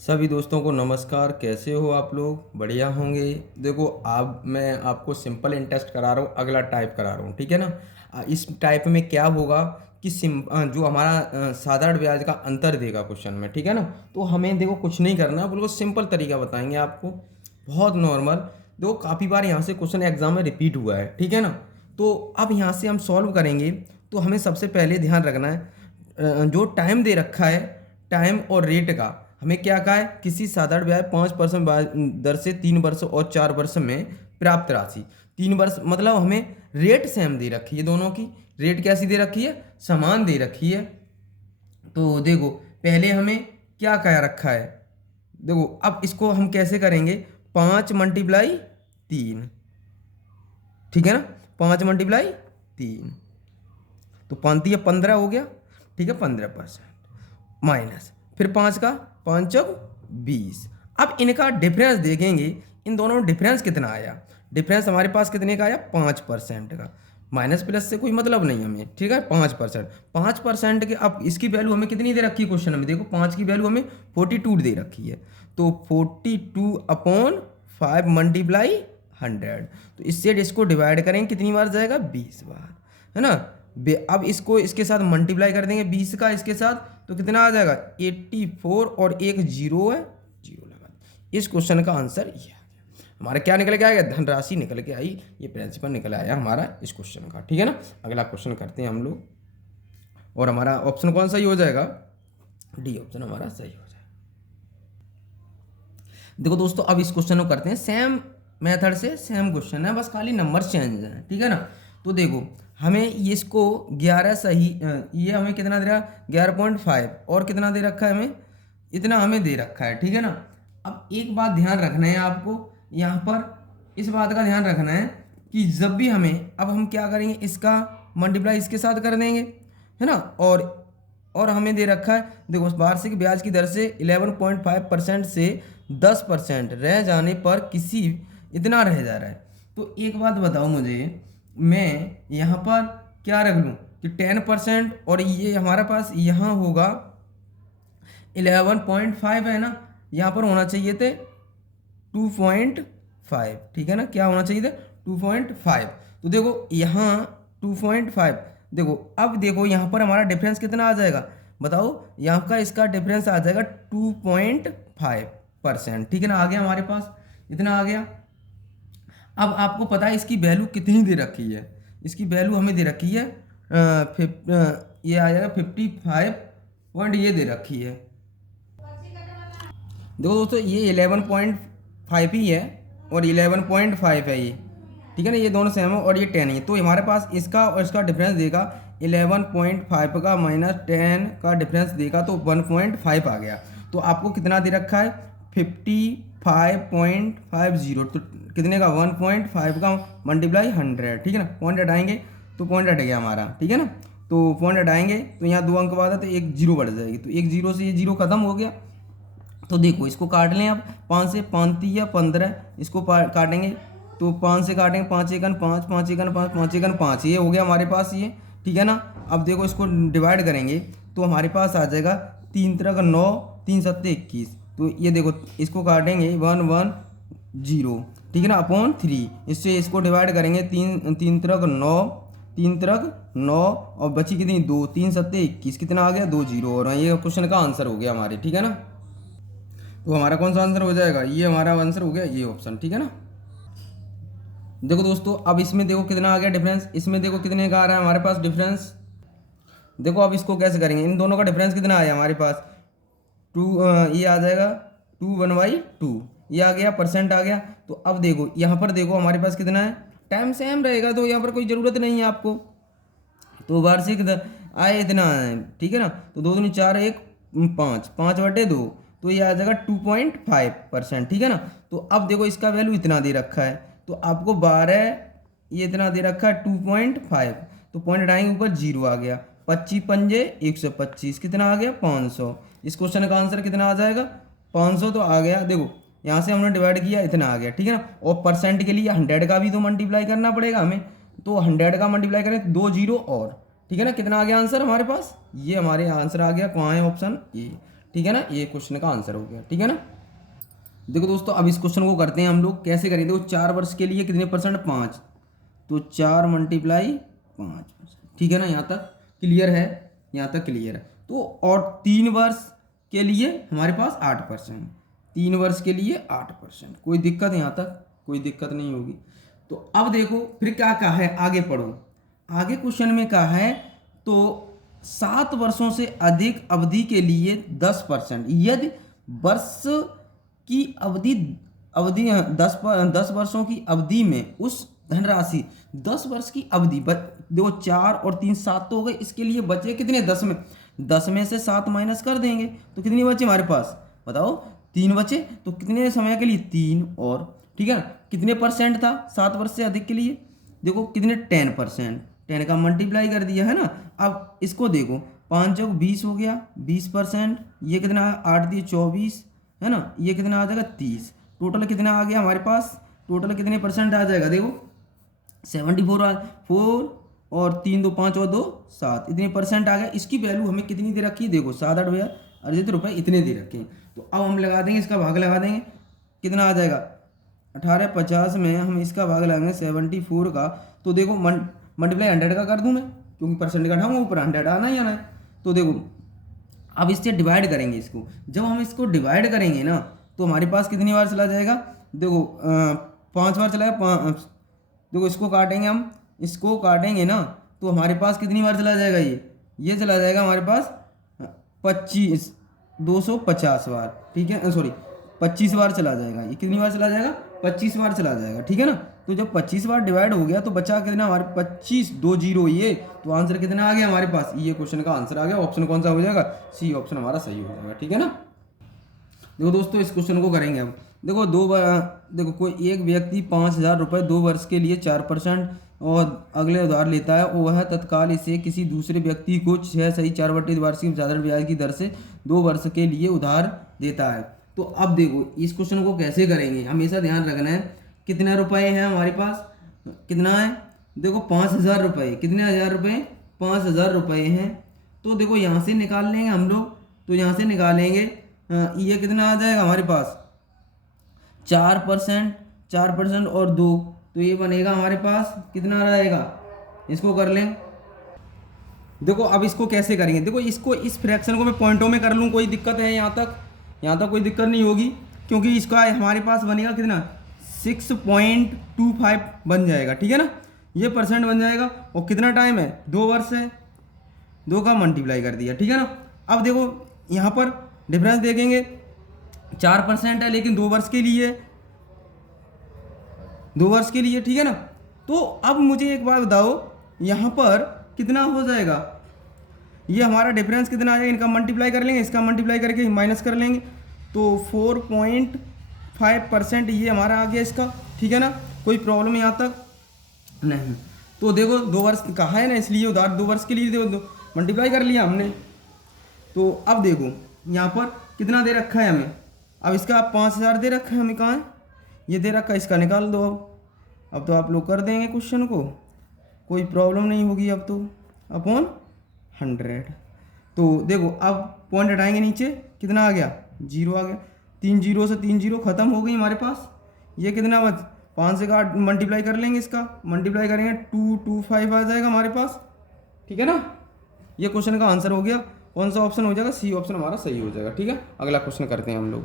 सभी दोस्तों को नमस्कार। कैसे हो आप लोग? बढ़िया होंगे। देखो, अब मैं आपको सिंपल इंटरेस्ट करा रहा हूँ, अगला टाइप करा रहा हूँ, ठीक है ना। इस टाइप में क्या होगा कि जो हमारा साधारण ब्याज का अंतर देगा क्वेश्चन में, ठीक है ना। तो हमें देखो कुछ नहीं करना, बिल्कुल सिंपल तरीका बताएंगे आपको, बहुत नॉर्मल। देखो काफ़ी बार यहाँ से क्वेश्चन एग्जाम में रिपीट हुआ है, ठीक है ना। तो अब यहाँ से हम सॉल्व करेंगे। तो हमें सबसे पहले ध्यान रखना है, जो टाइम दे रखा है, टाइम और रेट का हमें क्या कहा है, किसी साधारण ब्याज 5% दर से 3 वर्ष और 4 वर्ष में प्राप्त राशि। 3 वर्ष मतलब हमें रेट सेम दे रखी है, दोनों की रेट कैसी दे रखी है, समान दे रखी है। तो देखो पहले हमें क्या कह रखा है, देखो अब इसको हम कैसे करेंगे, 5 × 3, ठीक है ना। 5 × 3 तो 5×3 = 15 हो गया, ठीक है, 15% माइनस फिर 5 का 5×4 = 20। अब इनका डिफरेंस देखेंगे, इन दोनों में डिफरेंस कितना आया। डिफरेंस हमारे पास कितने का आया, 5% का। माइनस प्लस से कोई मतलब नहीं हमें, ठीक है। 5%, 5% के अब इसकी वैल्यू हमें कितनी दे रखी है क्वेश्चन में, देखो 5 की वैल्यू हमें 42 दे रखी है। तो 42/5 × 100। तो इससे इसको डिवाइड करेंगे, कितनी बार जाएगा, 20 बार, है ना। अब इसको इसके साथ मल्टीप्लाई कर देंगे 20 का इसके साथ, तो कितना आ जाएगा, 84 और एक जीरो है, जीरो लगा। इस क्वेश्चन का आंसर ये आ गया हमारा। क्या निकल के आएगा, धनराशि निकल के आई, ये प्रिंसिपल निकल आया हमारा इस क्वेश्चन का, ठीक है ना। अगला क्वेश्चन करते हैं हम लोग, और हमारा ऑप्शन कौन सा ही हो जाएगा, डी ऑप्शन हमारा सही हो जाएगा। देखो दोस्तों, अब इस क्वेश्चन को करते हैं सेम मेथड से, सेम क्वेश्चन है, बस खाली नंबर चेंज है, ठीक है ना। तो देखो हमें ये इसको 11 सही, ये हमें कितना दे रहा है, 11.5, और कितना दे रखा है हमें, इतना हमें दे रखा है, ठीक है ना। अब एक बात ध्यान रखना है आपको यहाँ पर, इस बात का ध्यान रखना है कि जब भी हमें, अब हम क्या करेंगे, इसका मल्टीप्लाई इसके साथ कर देंगे, है ना। और हमें दे रखा है, देखो वार्षिक ब्याज की दर से 11.5% से 10% रह जाने पर किसी, इतना रह जा रहा है। तो एक बात बताओ मुझे, मैं यहाँ पर क्या रख लूँ कि 10%, और ये हमारा पास यहाँ होगा 11.5 है ना, यहाँ पर होना चाहिए थे 2.5, ठीक है ना। क्या होना चाहिए था, 2.5। तो देखो यहाँ 2.5, देखो अब देखो यहाँ पर हमारा डिफरेंस कितना आ जाएगा, बताओ। यहाँ का इसका डिफरेंस आ जाएगा 2.5%, ठीक है ना। आ गया हमारे पास, इतना आ गया। अब आपको पता है इसकी वैल्यू कितनी दे रखी है, इसकी वैल्यू हमें दे रखी है ये आ जाएगा 55 पॉइंट, ये दे रखी है। देखो दोस्तों, ये 11.5 ही है और 11.5 है ये, ठीक है ना। ये दोनों सेम है और ये 10 है, तो हमारे पास इसका और इसका डिफरेंस देगा 11.5 का माइनस 10 का डिफरेंस देगा, तो 1.5 आ गया। तो आपको कितना दे रखा है, 55.50, तो कितने का, 1.5 का मल्टीप्लाई 100, ठीक है ना। पॉइंट हटाएंगे तो पॉइंट हट गया हमारा, ठीक है ना। तो पॉइंट हटाएंगे तो यहाँ 2 अंक बाद है, तो एक जीरो बढ़ जाएगी, तो एक जीरो से ये जीरो खत्म हो गया। तो देखो इसको काट लें आप, 5 से 5 या 15, इसको काटेंगे तो 5 से काटेंगे, 5 एकन 5, 5 एकन 5, 5 एकन 5, ये हो गया हमारे पास ये, ठीक है ना। अब देखो इसको डिवाइड करेंगे तो हमारे पास आ जाएगा 3×9, 3×7=21। तो ये देखो इसको काटेंगे 110, ठीक है ना, अपॉन 3, इससे इसको डिवाइड करेंगे 3×9, 3×9, और बची कितनी 2, 3×7=21, कितना आ गया 20, और ये क्वेश्चन का आंसर हो गया हमारे, ठीक है ना। तो हमारा कौन सा आंसर हो जाएगा, ये हमारा आंसर हो गया ये ऑप्शन, ठीक है ना। देखो दोस्तों, अब इसमें देखो कितना आ गया डिफरेंस, इसमें देखो कितने का आ रहा है हमारे पास डिफरेंस। देखो अब इसको कैसे करेंगे, इन दोनों का डिफरेंस कितना आया हमारे पास, 2, ये आ जाएगा 2/1/2, ये आ गया, परसेंट आ गया। तो अब देखो यहाँ पर देखो हमारे पास कितना है, टाइम सेम रहेगा, तो यहाँ पर कोई ज़रूरत नहीं है आपको। तो वार्षिक आए इतना है, ठीक है ना। तो 2 दूनी 4, 1 5, 5/2, तो ये आ जाएगा 2.5%, ठीक है ना। तो अब देखो इसका वैल्यू इतना दे रखा है, तो आपको 12, ये इतना दे रखा है 2.5, तो पॉइंट हटाएंगे ऊपर जीरो आ गया, 25×5 = 125, कितना आ गया 500। इस क्वेश्चन का आंसर कितना आ जाएगा, 500 तो आ गया। देखो यहाँ से हमने डिवाइड किया, इतना आ गया, ठीक है ना। और परसेंट के लिए 100 का भी तो मल्टीप्लाई करना पड़ेगा हमें, तो 100 का मल्टीप्लाई करें 2 जीरो और, ठीक है ना। कितना आ गया आंसर हमारे पास, ये हमारे आंसर आ गया, कहाँ है ऑप्शन ए, ठीक है ना, ये क्वेश्चन का आंसर हो गया। ठीक है ना। देखो दोस्तों, अब इस क्वेश्चन को करते हैं हम लोग, कैसे करें। देखो 4 वर्ष के लिए कितने परसेंट, 5, तो 4 मल्टीप्लाई 5%। ठीक है ना, यहाँ तक क्लियर है, यहाँ तक क्लियर है। तो और 3 वर्ष के लिए हमारे पास 8%, 3 वर्ष के लिए 8%, कोई दिक्कत यहाँ तक, कोई दिक्कत नहीं होगी। तो अब देखो फिर क्या कहा है, आगे पढ़ो। आगे क्वेश्चन में कहा है तो 7 वर्षों से अधिक अवधि के लिए 10%, यदि वर्ष की अवधि अवधि 10 वर्षों की अवधि में उस धनराशि, 10 वर्ष की अवधि, देखो 4 और 3 7 तो हो गए, इसके लिए बचे कितने, 10 में से 7 माइनस कर देंगे तो कितनी बचे हमारे पास, बताओ, 3 बचे। तो कितने समय के लिए, 3 और, ठीक है ना, कितने परसेंट था 7 वर्ष से अधिक के लिए, देखो कितने, 10%, 10 का मल्टीप्लाई कर दिया है ना। अब इसको देखो, 5 चौक 20 हो गया, 20%, ये कितना, 8 दिए 24, है ना, ये कितना आ जाएगा 30, टोटल कितना आ गया हमारे पास, टोटल कितने परसेंट आ जाएगा, देखो 74 4 और 3 2 5 और 2 7, इतने परसेंट आ गया। इसकी वैल्यू हमें कितनी दे रखी है, देखो 7 8 अर्जित रुपये इतने दे रखे हैं। तो अब हम लगा देंगे, इसका भाग लगा देंगे, कितना आ जाएगा, 1850 में हम इसका भाग लगाएंगे 74 का, तो देखो मल्टीप्लाई 100 का कर दूँ मैं, क्योंकि परसेंट का उठाऊंगा ऊपर 100 आना ही आना है। तो देखो अब इससे डिवाइड करेंगे इसको, जब हम इसको डिवाइड करेंगे ना तो हमारे पास कितनी बार चला जाएगा, देखो 5 बार चला है, देखो इसको काटेंगे हम, इसको काटेंगे ना तो हमारे पास कितनी बार चला जाएगा, ये चला जाएगा हमारे पास 250 बार, ठीक है, सॉरी 25 बार चला जाएगा। ये कितनी बार चला जाएगा, 25 बार चला जाएगा, ठीक है ना। तो जब 25 बार डिवाइड हो गया तो बचा कितना हमारे 25 2 0 ये, तो आंसर कितना आ गया हमारे पास, ये क्वेश्चन का आंसर आ गया। ऑप्शन कौन सा हो जाएगा, सी ऑप्शन हमारा सही हो जाएगा, ठीक है ना। देखो दोस्तों इस क्वेश्चन को करेंगे अब, देखो देखो कोई एक व्यक्ति 5,000 रुपये 2 वर्ष के लिए 4% और अगले उधार लेता है, और वह तत्काल इसे किसी दूसरे व्यक्ति को 6 सही 4/3 वार्षिक साधारण ब्याज की दर से 2 वर्ष के लिए उधार देता है। तो अब देखो इस क्वेश्चन को कैसे करेंगे, हमेशा ध्यान रखना है कितने रुपए हैं हमारे पास, कितना है, देखो 5,000 रुपये, कितने हज़ार रुपये, 5,000 रुपये हैं। तो देखो यहाँ से निकाल लेंगे हम लोग, तो यहाँ से निकालेंगे, ये कितना आ जाएगा हमारे पास 4% और 2, तो ये बनेगा हमारे पास कितना रहेगा, इसको कर लें। देखो अब इसको कैसे करेंगे, देखो इसको, इस फ्रैक्शन को मैं पॉइंटों में कर लूँ, कोई दिक्कत है यहाँ तक कोई दिक्कत नहीं होगी, क्योंकि इसका हमारे पास बनेगा कितना 6.25 बन जाएगा, ठीक है ना, ये परसेंट बन जाएगा। और कितना टाइम है, 2 वर्ष है, 2 का मल्टीप्लाई कर दिया, ठीक है ना। अब देखो यहाँ पर डिफरेंस देखेंगे, 4% है लेकिन 2 वर्ष के लिए, 2 वर्ष के लिए, ठीक है ना। तो अब मुझे एक बात बताओ, यहाँ पर कितना हो जाएगा, ये हमारा डिफरेंस कितना आ जाएगा, इनका मल्टीप्लाई कर लेंगे, इसका मल्टीप्लाई करके माइनस कर लेंगे, तो 4.5% ये हमारा आ गया इसका, ठीक है ना, कोई प्रॉब्लम यहाँ तक नहीं। तो देखो 2 वर्ष कहा है ना, इसलिए उधार 2 वर्ष के लिए देखो मल्टीप्लाई कर लिया हमने। तो अब देखो यहाँ पर कितना दे रखा है हमें, अब इसका 5,000 दे रखा है हमें, कहाँ है, ये दे रखा है, इसका निकाल दो। अब तो आप लोग कर देंगे क्वेश्चन को, कोई प्रॉब्लम नहीं होगी अब तो, अपॉन 100। तो देखो अब पॉइंट हटाएंगे नीचे, कितना आ गया, 0 आ गया, 3 0 से 3 0 खत्म हो गई हमारे पास। ये कितना बच, 5 से का मल्टीप्लाई कर लेंगे, इसका मल्टीप्लाई करेंगे 225 आ जाएगा हमारे पास, ठीक है ना। ये क्वेश्चन का आंसर हो गया। कौन सा ऑप्शन हो जाएगा, सी ऑप्शन हमारा सही हो जाएगा, ठीक है। अगला क्वेश्चन करते हैं हम लोग।